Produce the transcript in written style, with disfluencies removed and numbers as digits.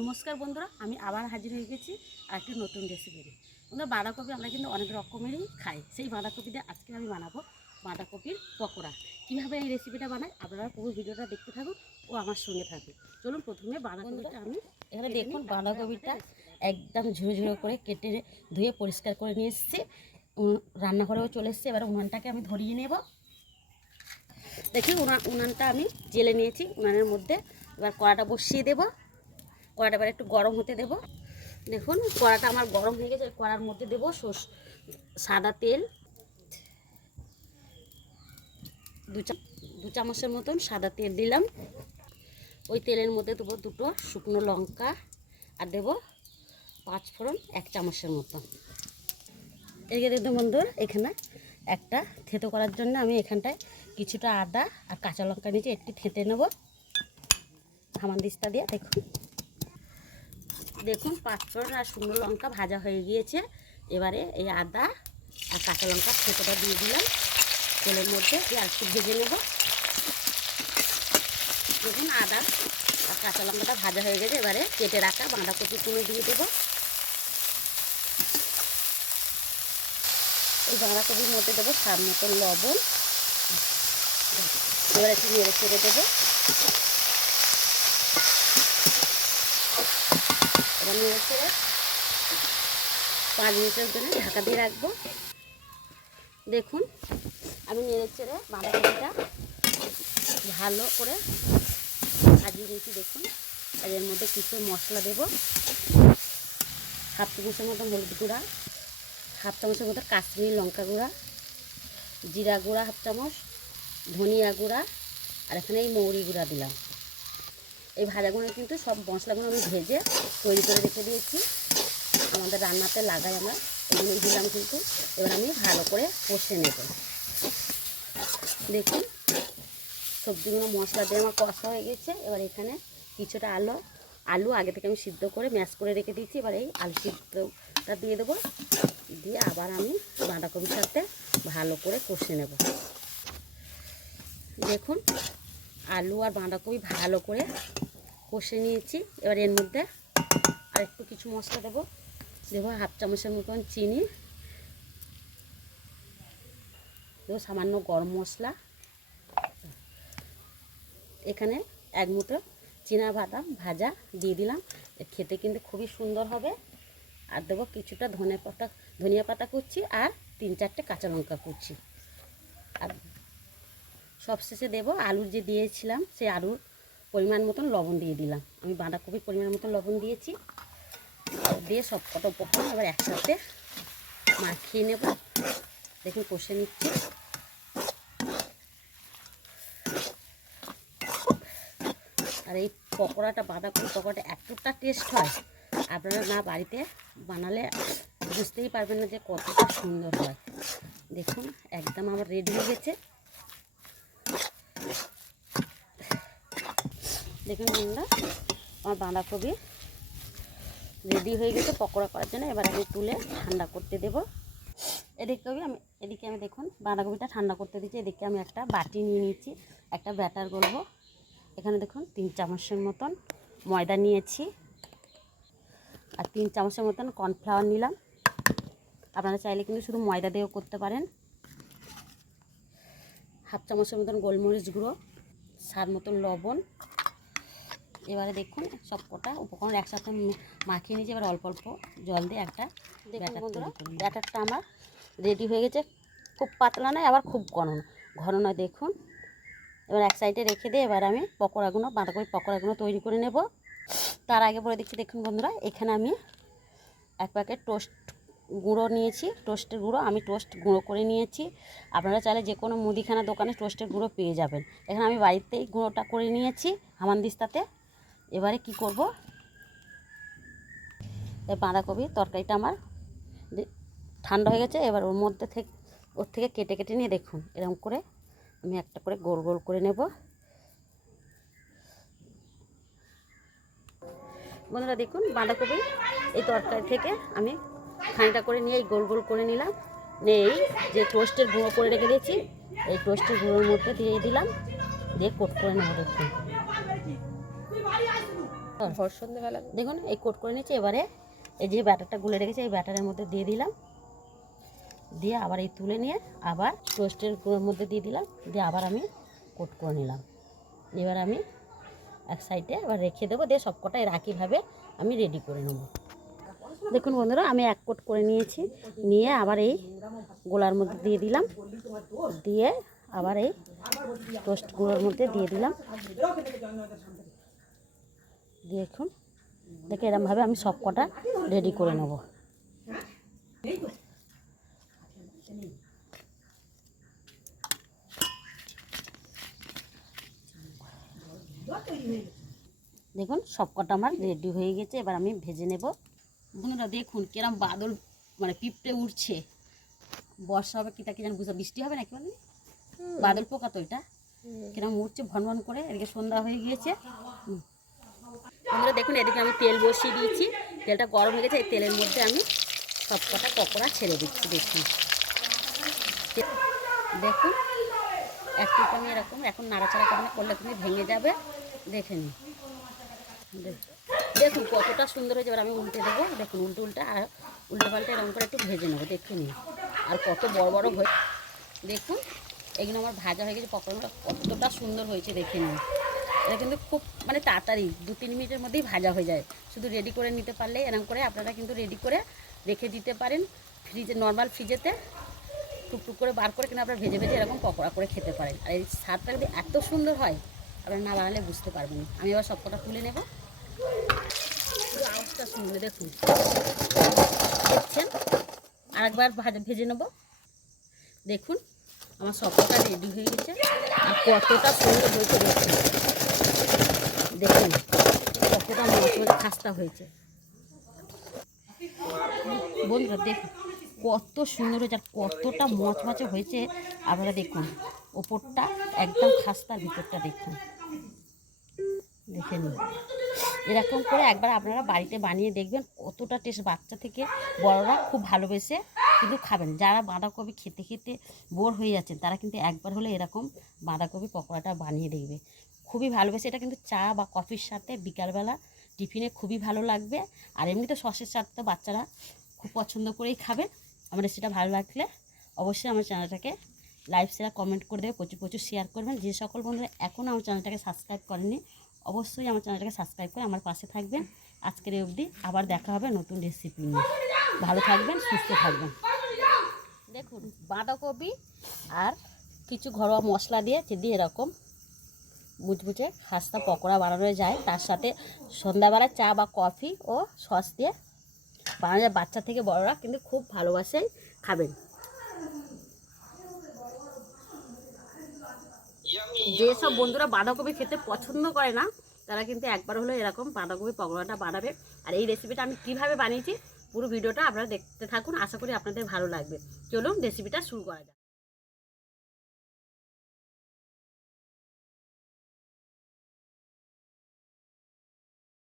নমস্কার বন্ধুরা, আমি আবার হাজির হয়ে গেছি আর একটি নতুন রেসিপি নিয়ে। বন্ধুরা, বাঁধাকপি আমরা কিন্তু অনেক রকমেরই খাই। সেই বাঁধাকপিতে আজকে আমি বানাবো বাঁধাকপির পকোড়া। কীভাবে এই রেসিপিটা বানাই আপনারা পুরো ভিডিওটা দেখতে থাকুন ও আমার সঙ্গে থাকুন। চলুন প্রথমে বাঁধাকপিটা আমি এখানে দেখুন বাঁধাকপিটা একদম ঝুড়ো ঝুড়ো করে কেটে ধুয়ে পরিষ্কার করে নিয়ে এসেছি। রান্নাঘরেও চলে এসেছি। এবার উনানটাকে আমি ধরিয়ে নেব। দেখি উনানটা আমি জেলে নিয়েছি। উনানের মধ্যে এবার কড়াটা বসিয়ে দেবো। কড়াটা এবার একটু গরম হতে দেব। দেখুন কড়াটা আমার গরম হয়ে গেছে। কড়ার মধ্যে দেবো সাদা তেল, দু চামচের মতন সাদা তেল দিলাম। ওই তেলের মধ্যে দেবো দুটো শুকনো লঙ্কা আর দেবো 5 ফোড়ন 1 চামচের মতন। এদিকে দেখুন বন্ধুরা, এখানে একটা থেতো করার জন্য আমি এখানটায় কিছুটা আদা আর কাঁচা লঙ্কা নিচে একটু থেঁতে নেব হামানদিস্তা দিয়ে। দেখুন 5 ফোড়ন আর শুকনো লঙ্কা ভাজা হয়ে গিয়েছে। এবারে এই আদা আর কাঁচা লঙ্কা থেঁতোটা দিয়ে দিলাম তেলের মধ্যে, আর একটু ভেজে নেব। দেখুন আদা আর কাঁচা লঙ্কাটা ভাজা হয়ে গেছে। এবারে কেটে রাখা বাঁধাকপিগুলো দিয়ে দেবো। এই বাঁধাকপির মধ্যে দেবো স্বাদ মতন লবণ। এবার একটু নেড়ে ছেড়ে দেবো। এবার নেড়ে ছেড়ে 5 মিনিটের জন্য ঢাকা দিয়ে রাখবো। দেখুন আমি নেড়ে ছেড়ে বাঁধাকপিটা ভালো করে ভাজিয়ে নিয়েছি। দেখুন আর এর মধ্যে কিছু মশলা দেব। 1/2 চামচের মতো হলুদ গুঁড়া, 1/2 চামচের মতো কাশ্মীরি লঙ্কা গুঁড়া, জিরা গুঁড়া 1/2 চামচ, ধনিয়া গুঁড়া আর এখানে এই মৌরি গুঁড়া দিলাম। এই ভাজাগুলো কিন্তু সব মশলাগুলো আমি ভেজে তৈরি করে রেখে দিয়েছি। আমাদের রান্নাতে লাগাই আমরা, এগুলোই দিলাম কিন্তু। এবার আমি ভালো করে কষে নেব। দেখুন সবজিগুলো মশলা দিয়ে আমার কষা হয়ে গেছে। এবার এখানে কিছুটা আলু আগে থেকে আমি সিদ্ধ করে ম্যাশ করে রেখে দিয়েছি। এবার এই আলু সিদ্ধটা দিয়ে দেবো। দিয়ে আবার আমি বাঁধাকপির সাথে ভালো করে কষে নেব। দেখুন আলু আর বাঁধাকপি ভালো করে কষে নিয়েছি। এবার এর মধ্যে আর একটু কিছু মশলা দেবো। 1/2 চামচের মতন চিনি দেবো, সামান্য গরম মশলা, এখানে 1 মুঠো বাদাম ভাজা দিয়ে দিলাম। খেতে কিন্তু খুবই সুন্দর হবে। আর দেবো কিছুটা ধনিয়া পাতা কুচি আর 3-4টে কাঁচা লঙ্কা কুচি। আর সবশেষে দেবো আলুর যে দিয়েছিলাম সেই আলুর পরিমাণ মতন লবণ দিয়ে দিলাম। আমি বাঁধাকপির পরিমাণ মতন লবণ দিয়েছি। দিয়ে সব কটা উপকরণ এবার একসাথে মাখিয়ে নেব। দেখুন কষে নিচ্ছি। আর এই পকোড়াটা বাঁধাকপির পকোড়াটা এতটা টেস্ট হয়, আপনারা না বাড়িতে বানালে বুঝতেই পারবেন না যে কতটা সুন্দর হয়। দেখুন একদম আমার রেডি হয়ে গেছে। দেখুন বন্ধুরা, আমার বাঁধাকপি রেডি হয়ে গেছে পকোড়া করার জন্য। এবার আমি তুলে ঠান্ডা করতে দেব। এদিকে আমি দেখুন বাঁধাকপিটা ঠান্ডা করতে দিচ্ছি। এদিকে আমি একটা বাটি নিয়ে নিচ্ছি, একটা ব্যাটার গলবো। এখানে দেখুন 3 চামচের মতন ময়দা নিয়েছি আর 3 চামচের মতন কর্নফ্লাওয়ার নিলাম। আপনারা চাইলে কিন্তু শুধু ময়দা দিয়েও করতে পারেন। 1/2 চামচের মতন গোলমরিচ গুঁড়ো, স্বাদ মতন লবণ। এবারে দেখুন সব কটা উপকরণ একসাথে মাখিয়ে নিয়েছি। এবার অল্প অল্প জল দিয়ে একটা ব্যাটারটা আমার রেডি হয়ে গেছে। খুব পাতলা নয় আবার খুব ঘন নয়। দেখুন এবার এক সাইডে রেখে দিয়ে এবার আমি বাঁধাকপির পকোড়াগুলো তৈরি করে নেব। তার আগে বলে দিচ্ছি, দেখুন বন্ধুরা, এখানে আমি 1 প্যাকেট টোস্ট গুঁড়ো নিয়েছি। টোস্টের গুঁড়ো আমি টোস্ট গুঁড়ো করে নিয়েছি। আপনারা চাইলে যে কোনো মুদিখানা দোকানে টোস্টের গুঁড়ো পেয়ে যাবেন। এখানে আমি বাড়িতেই গুঁড়োটা করে নিয়েছি হামানদিস্তাতে। এবারে কি করব, এই বাঁধাকপির তরকারিটা আমার ঠান্ডা হয়ে গেছে। এবার ওর থেকে কেটে কেটে নিয়ে দেখুন এরকম করে আমি একটা করে গোল গোল করে নেব। বন্ধুরা দেখুন বাঁধাকপি এই তরকারি থেকে আমি খানিকটা করে নিয়ে এই গোল গোল করে নিলাম। এই যে টোস্টের গুঁড়ো করে রেখে দিয়েছি এই টোস্টের গুঁড়োর মধ্যে দিয়ে দিলাম, দিয়ে কোট করে নেব। দেখুন ভোর সন্ধ্যেবেলা দেখুন এই কোট করে নিয়েছি। এবারে এই যে ব্যাটারটা গুলে রেখেছি এই ব্যাটারের মধ্যে দিয়ে দিলাম, দিয়ে আবার এই তুলে নিয়ে আবার টোস্টের গুঁড়োর মধ্যে দিয়ে দিলাম, দিয়ে আবার আমি কোট করে নিলাম। এবার আমি এক সাইডে এবার রেখে দেবো, দিয়ে সবকটা এর একইভাবে আমি রেডি করে নেব। দেখুন বন্ধুরা আমি এক কোট করে নিয়েছি, নিয়ে আবার এই গোলার মধ্যে দিয়ে দিলাম, দিয়ে আবার এই টোস্ট গুঁড়োর মধ্যে দিয়ে দিলাম। দেখুন দেখে এরকমভাবে আমি সবকটা রেডি করে নেব। দেখুন সবকটা আমার রেডি হয়ে গেছে, এবার আমি ভেজে নেব। বন্ধুরা দেখুন কিরম বাদল মানে পিঁপড়ে উঠছে, বর্ষা হবে কি তা কি জানি বুঝতে, বৃষ্টি হবে নাকি বলেন, বাদল পোকা তো এটা কিরম উঠছে ভনভন করে। এদিকে সন্ধ্যা হয়ে গিয়েছে। বন্ধুরা দেখুন এদিকে আমি তেল বসিয়ে দিয়েছি, তেলটা গরম হয়ে গেছে। এই তেলের মধ্যে আমি সবকটা পকোড়া ছেড়ে দিচ্ছি। দেখুন দেখুন একটু আমি এরকম এখন নাড়াচাড়া করলে কিন্তু ভেঙে যাবে। দেখে নিন, দেখুন কতটা সুন্দর হয়েছে। এবার আমি উল্টে দেবো। দেখুন উল্টে আর উল্টে পাল্টে এরকম করে একটু ভেজে নেবো। দেখে নিন আর কত বড় বড় হয়ে, দেখুন এগুলো আমার ভাজা হয়ে গেছে। পকোড়াটা কতটা সুন্দর হয়েছে দেখে নিন। এটা কিন্তু খুব মানে তাড়াতাড়ি 2-3 মিনিটের মধ্যেই ভাজা হয়ে যায়। শুধু রেডি করে নিতে পারলে এরকম করে আপনারা কিন্তু রেডি করে রেখে দিতে পারেন ফ্রিজে, নর্মাল ফ্রিজেতে টুকটুক করে বার করে কিন্তু আপনারা ভেজে ভেজে এরকম পকোড়া করে খেতে পারেন। আর এই স্বাদটা যদি এত সুন্দর হয় আপনারা না বানালে বুঝতে পারবেন না। আমি এবার সবকটা তুলে নেব। আওয়াজটা শুনলে দেখুন, দেখছেন আরেকবার ভেজে নেব। দেখুন আমার সবকটা রেডি হয়ে গেছে আর কতটা সুন্দর হয়েছে। দেখুন কতটা মচমচে খাস্তা হয়েছে। বন্ধুরা দেখুন কত সুন্দর হয়েছে আর কতটা মচমচে হয়েছে। আপনারা দেখুন ওপরটা একদম খাস্তার, ভিতরটা দেখুন, দেখে নিন। এরকম করে একবার আপনারা বাড়িতে বানিয়ে দেখবেন কতটা টেস্ট। বাচ্চা থেকে বড়রা খুব ভালোবেসে কিন্তু খাবেন। যারা বাঁধাকপি খেতে খেতে বোর হয়ে যাচ্ছেন তারা কিন্তু একবার হলে এরকম বাঁধাকপি পকোড়াটা বানিয়ে দেখবে, খুবই ভালোবেসে। এটা কিন্তু চা বা কফির সাথে বিকালবেলা টিফিনে খুবই ভালো লাগবে। আর এমনিতে সসের সাথে বাচ্চারা খুব পছন্দ করেই খাবে। আমার সেটা ভালো লাগলে অবশ্যই আমার চ্যানেলটাকে লাইক শেয়ার কমেন্ট করে দেবে, প্রচুর প্রচুর শেয়ার করবেন। যে সকল বন্ধুরা এখনও আমার চ্যানেলটাকে সাবস্ক্রাইব করেনি অবশ্যই আমার চ্যানেলটাকে সাবস্ক্রাইব করে আমার পাশে থাকবেন। আজকের এই অবধি, আবার দেখা হবে নতুন রেসিপি নিয়ে। ভালো থাকবেন, সুস্থ থাকবেন। দেখুন বাঁধাকপি আর কিছু ঘরোয়া মশলা দিয়ে যদি এরকম মুচমুচে খাস্তা পকোড়া বানানো যায়, তার সাথে সন্ধ্যাবেলা চা বা কফি ও সস দিয়ে বানানো যায়, বাচ্চা থেকে বড়রা কিন্তু খুব ভালোবাসেই খাবেন। যেসব বন্ধুরা বাঁধাকপি খেতে পছন্দ করে না তারা কিন্তু একবার হলো এরকম বাঁধাকপি পকোড়াটা বানাবে। আর এই রেসিপিটা আমি কীভাবে বানিয়েছি পুরো ভিডিওটা আপনারা দেখতে থাকুন, আশা করি আপনাদের ভালো লাগবে। চলুন রেসিপিটা শুরু করা যাক।